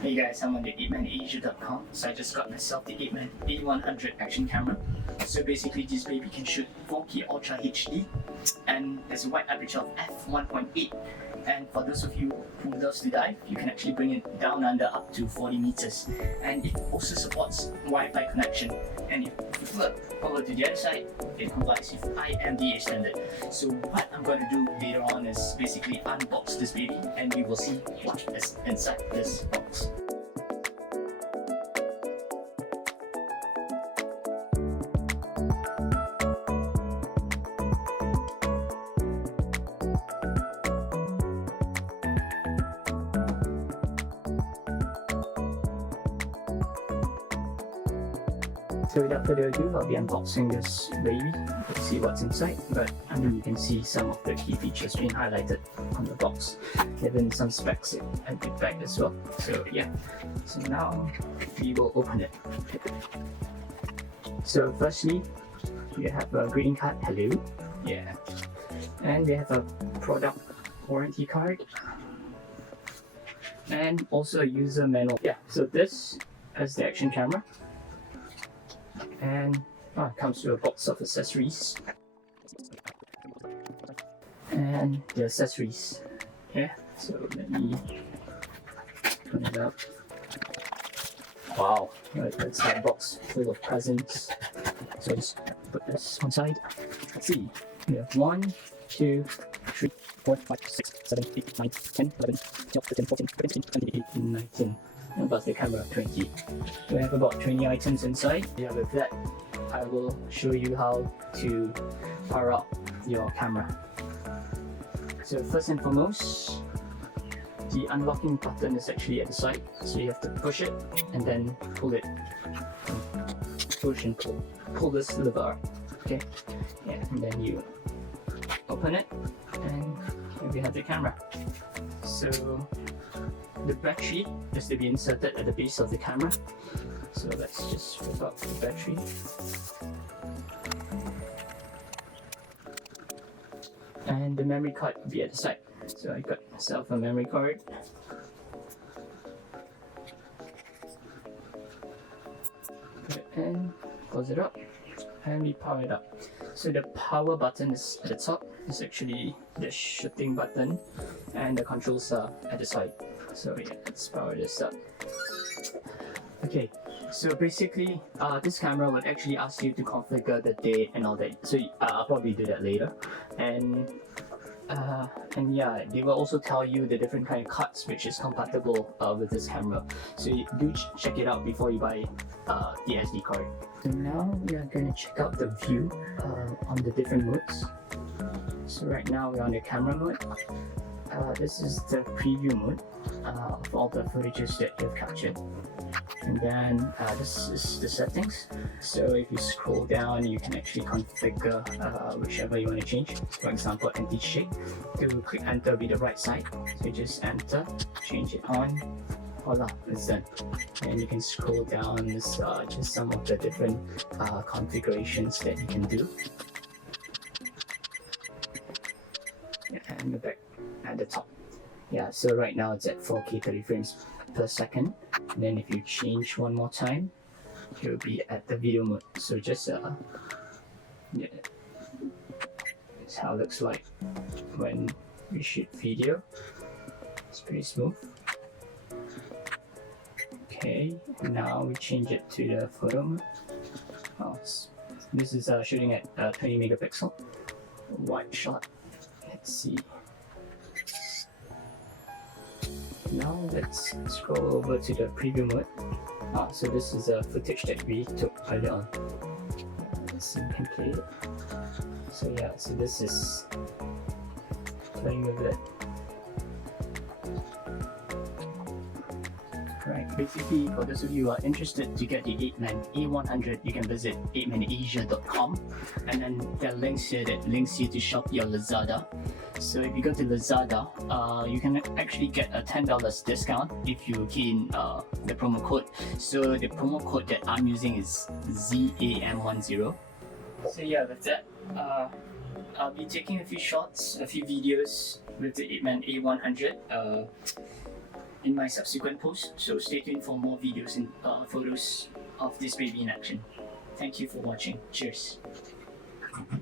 Hey guys, I'm on the APEMANTRAWO.com. So I just got myself the APEMAN A100 action camera. So basically this baby can shoot 4K Ultra HD and there's a wide aperture of f1.8. And for those of you who loves to dive, you can actually bring it down under up to 40 meters. And it also supports Wi-Fi connection. And if you flip over to the other side, it complies with IMDA standard. So what I'm going to do later on is basically unbox this baby and we will see what is inside this box. So without further ado, I'll be unboxing this baby. Let's see what's inside. But I mean, you can see some of the key features being highlighted on the box. Given some specs at the back as well. So yeah. So now we will open it. So firstly, we have a greeting card. Hello. Yeah. And we have a product warranty card. And also a user manual. Yeah. So this is the action camera. And it comes with a box of accessories and the accessories. Yeah, so let me open it up. Wow, right, that's that box full of presents. So just put this one side. Let's see, we have 1, 2, 3, 4, 5, 6, 7, 8, 9, 10, 11, 12, 13, 14, 15, 16, 17, 18, 19. And plus the camera, 20. We have about 20 items inside. Yeah, with that, I will show you how to power up your camera. So first and foremost, the unlocking button is actually at the side. So you have to push it and then pull it. Push and pull. Pull this lever, okay? Yeah, and then you open it and you have the camera. So the battery is to be inserted at the base of the camera. So let's just rip out the battery. And the memory card will be at the side. So I got myself a memory card. Put it in, close it up, and we power it up. So the power button is at the top. It's actually the shooting button, and the controls are at the side. So yeah, let's power this up. Okay, so basically, this camera would actually ask you to configure the date and all that. So I'll probably do that later. And yeah, they will also tell you the different kind of cards which is compatible with this camera. So you do check it out before you buy the SD card. So now we are going to check out the view on the different modes. So right now we're on the camera mode. This is the preview mode of all the footages that you've captured. And then this is the settings. So if you scroll down, you can actually configure whichever you want to change. For example, anti-shake. To click enter be the right side. So you just enter, change it on. Voila, it's done. And you can scroll down. This just some of the different configurations that you can do. And the back at the top. Yeah, so right now it's at 4K 30 frames per second. And then if you change one more time, it will be at the video mode. So just yeah, that's how it looks like when we shoot video. It's pretty smooth. Okay, now we change it to the photo mode. Oh, this is shooting at 20 megapixel wide shot. Let's see. Now let's scroll over to the preview mode. So this is a footage that we took earlier on. Let's see, we can play it. So yeah, so this is playing with it. Right, basically for those of you who are interested to get the APEMAN A100, you can visit APEMANTRAWO.com, and then there are links here that links you to Shopee or Lazada. So if you go to Lazada, you can actually get a $10 discount if you key in the promo code. So the promo code that I'm using is ZAM10. So yeah, with that, I'll be taking a few shots, a few videos with the APEMAN A100. in my subsequent posts, so stay tuned for more videos and photos of this baby in action. Thank you for watching. Cheers.